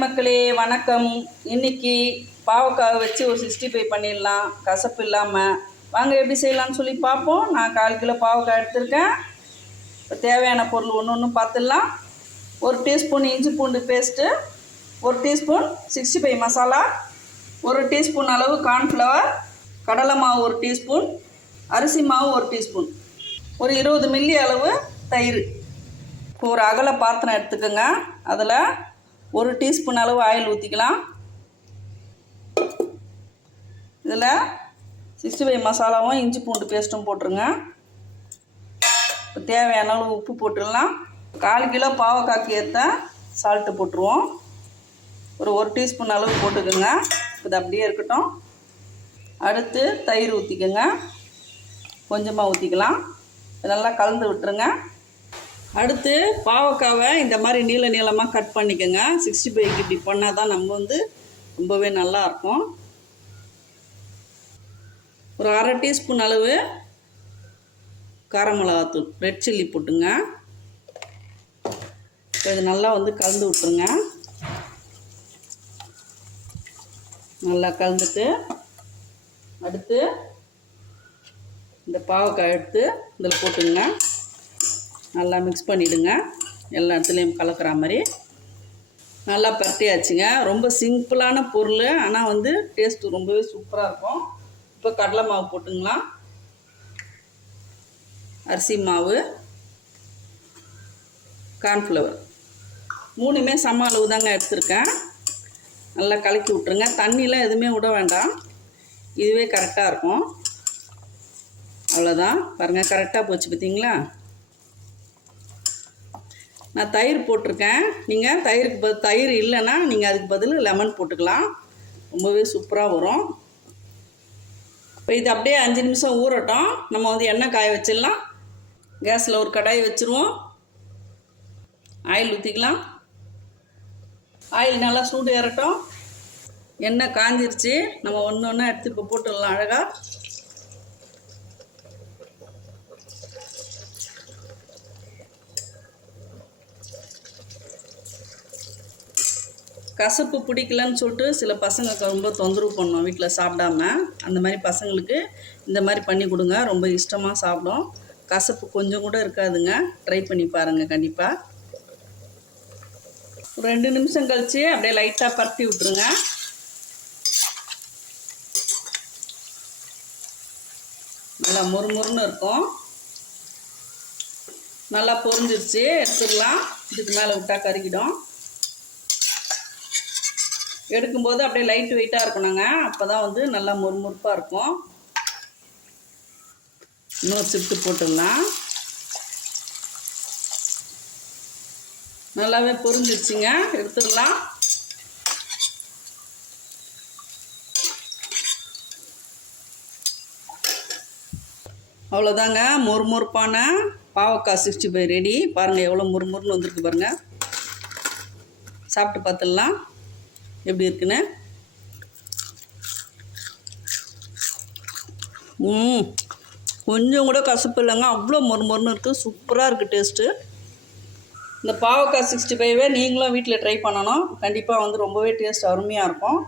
மக்களே வணக்கம். இன்னைக்கு பாவக்காய் வச்சு ஒரு சிக்ஸ்டி ஃபைவ் பண்ணிடலாம். கசப்பு இல்லாமல் வாங்க எப்படி செய்யலாம்னு சொல்லி பார்ப்போம். நான் கால் கிலோ பாவக்காய் எடுத்திருக்கேன். இப்போ தேவையான பொருள் ஒன்று ஒன்று பார்த்துடலாம். ஒரு டீஸ்பூன் இஞ்சி பூண்டு பேஸ்ட்டு ஒரு டீஸ்பூன் சிக்ஸ்டி ஃபைவ் மசாலா ஒரு டீஸ்பூன் அளவு கார்ன்ஃப்ளவர் கடலை மாவு ஒரு டீஸ்பூன் அரிசி மாவு ஒரு டீஸ்பூன். ஒரு இருபது மில்லி அளவு தயிர். ஒரு அகல பாத்திரம் எடுத்துக்கோங்க. அதில் ஒரு டீஸ்பூன் அளவு ஆயில் ஊற்றிக்கலாம் இதில் சிக்ஸ்டி ஃபைவ் மசாலாவும் இஞ்சி பூண்டு பேஸ்ட்டும் போட்டுருங்க. இப்போ தேவையான அளவு உப்பு போட்டுடலாம். கால் கிலோ பாவக்காய்க்கு ஏற்ற சால்ட்டு போட்டுருவோம். ஒரு ஒரு டீஸ்பூன் அளவு போட்டுக்கோங்க. இது அப்படியே இருக்கட்டும். அடுத்து தயிர் ஊற்றிக்கோங்க கொஞ்சமாக ஊற்றிக்கலாம் நல்லா கலந்து விட்டுருங்க. அடுத்து பாவக்காவை இந்த மாதிரி நீள நீளமாக கட் பண்ணிக்கோங்க. சிக்ஸ்டி ஃபைவ்க்கு இப்படி பண்ணால் தான் நம்ம வந்து ரொம்பவே நல்லா இருக்கும். ஒரு அரை டீஸ்பூன் அளவு கார மிளகாத்தூள் ரெட் சில்லி போட்டுங்க இது நல்லா வந்து கலந்து விட்ருங்க நல்லா கலந்துட்டு அடுத்து இந்த பாவக்காய் எடுத்து இதில் போட்டுங்க. நல்லா மிக்ஸ் பண்ணிவிடுங்க எல்லா இடத்துலையும் கலக்கிற மாதிரி. நல்லா பரட்டியாச்சுங்க. ரொம்ப சிம்பிளான பொருள். ஆனால் வந்து டேஸ்ட்டு ரொம்பவே சூப்பராக இருக்கும். இப்போ கடலை மாவு போட்டுங்களா அரிசி மாவு. கார்ன்ஃப்ளவர் மூணுமே சம அளவு தாங்க எடுத்திருக்கேன். நல்லா கலக்கி விட்ருங்க தண்ணியெலாம் எதுவுமே விட வேண்டாம். இதுவே கரெக்டாக இருக்கும். அவ்வளோதான் பாருங்கள் கரெக்டாக போச்சு பார்த்தீங்களா நான் தயிர் போட்டிருக்கேன். நீங்கள் தயிருக்கு ப தயிர் இல்லைன்னா நீங்கள் அதுக்கு பதில் லெமன் போட்டுக்கலாம். ரொம்பவே சூப்பராக வரும். இப்போ இது அப்படியே அஞ்சு நிமிஷம் ஊறட்டும். நம்ம வந்து எண்ணெய் காய வச்சிடலாம். கேஸில் ஒரு கடாய் வச்சுருவோம். ஆயில் ஊற்றிக்கலாம் ஆயில் நல்லா சூடு ஏறட்டும். எண்ணெய் காஞ்சிருச்சு. நம்ம ஒன்று ஒன்றா எடுத்து இப்போ போட்டுடலாம் அழகாக கசப்பு பிடிக்கலன்னு சொல்லிட்டு சில பசங்க ரொம்ப தொந்தரவு பண்ணோம் வீட்டில் சாப்பிடாம. அந்த மாதிரி பசங்களுக்கு இந்த மாதிரி பண்ணி கொடுங்க. ரொம்ப இஷ்டமாக சாப்பிடும். கசப்பு கொஞ்சம் கூட இருக்காதுங்க. ட்ரை பண்ணி பாருங்கள் கண்டிப்பாக ஒரு ரெண்டு நிமிஷம் கழித்து அப்படியே லைட்டாக பரத்தி விட்ருங்க நல்லா முறுமுறுன்னு இருக்கும். நல்லா பொறிஞ்சிருச்சு எடுத்துடலாம். இதுக்கு மேலே விட்டால் கருகிடும். எடுக்கும்போது அப்படியே லைட் வெயிட்டாக இருக்கணுங்க. அப்போ தான் வந்து நல்லா முறுமுறுப்பாக இருக்கும். இன்னொரு சிப்ட்டு போட்டுடலாம் நல்லாவே பொரிஞ்சிருச்சுங்க. எடுத்துடலாம். அவ்வளோதாங்க முறுமுறுப்பான பாவக்காய் சிக்ஸ்டி ஃபைவ் ரெடி பாருங்கள் எவ்வளோ முறுமுறுன்னு வந்திருக்கு பாருங்கள் சாப்பிட்டு பார்த்துடலாம். எப்படி இருக்குன்னு? ம் கொஞ்சம் கூட கசப்பு இல்லைங்க. அவ்வளோ மொறு மொறுன்னு இருக்குது சூப்பராக இருக்குது டேஸ்ட்டு. இந்த பாவக்காய் சிக்ஸ்டி ஃபைவே நீங்களும் வீட்டில் ட்ரை பண்ணணும். கண்டிப்பாக வந்து ரொம்பவே டேஸ்ட் அருமையாக இருக்கும்.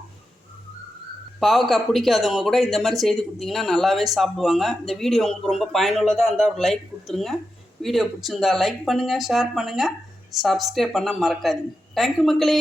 பாவக்காய் பிடிக்காதவங்க கூட இந்த மாதிரி செய்து கொடுத்தீங்கன்னா நல்லாவே சாப்பிடுவாங்க. இந்த வீடியோ உங்களுக்கு ரொம்ப பயனுள்ளதாக இருந்தால் ஒரு லைக் கொடுத்துருங்க. வீடியோ பிடிச்சிருந்தா லைக் பண்ணுங்கள் ஷேர் பண்ணுங்கள் சப்ஸ்கிரைப் பண்ண மறக்காதீங்க. தேங்க்யூ மக்களே.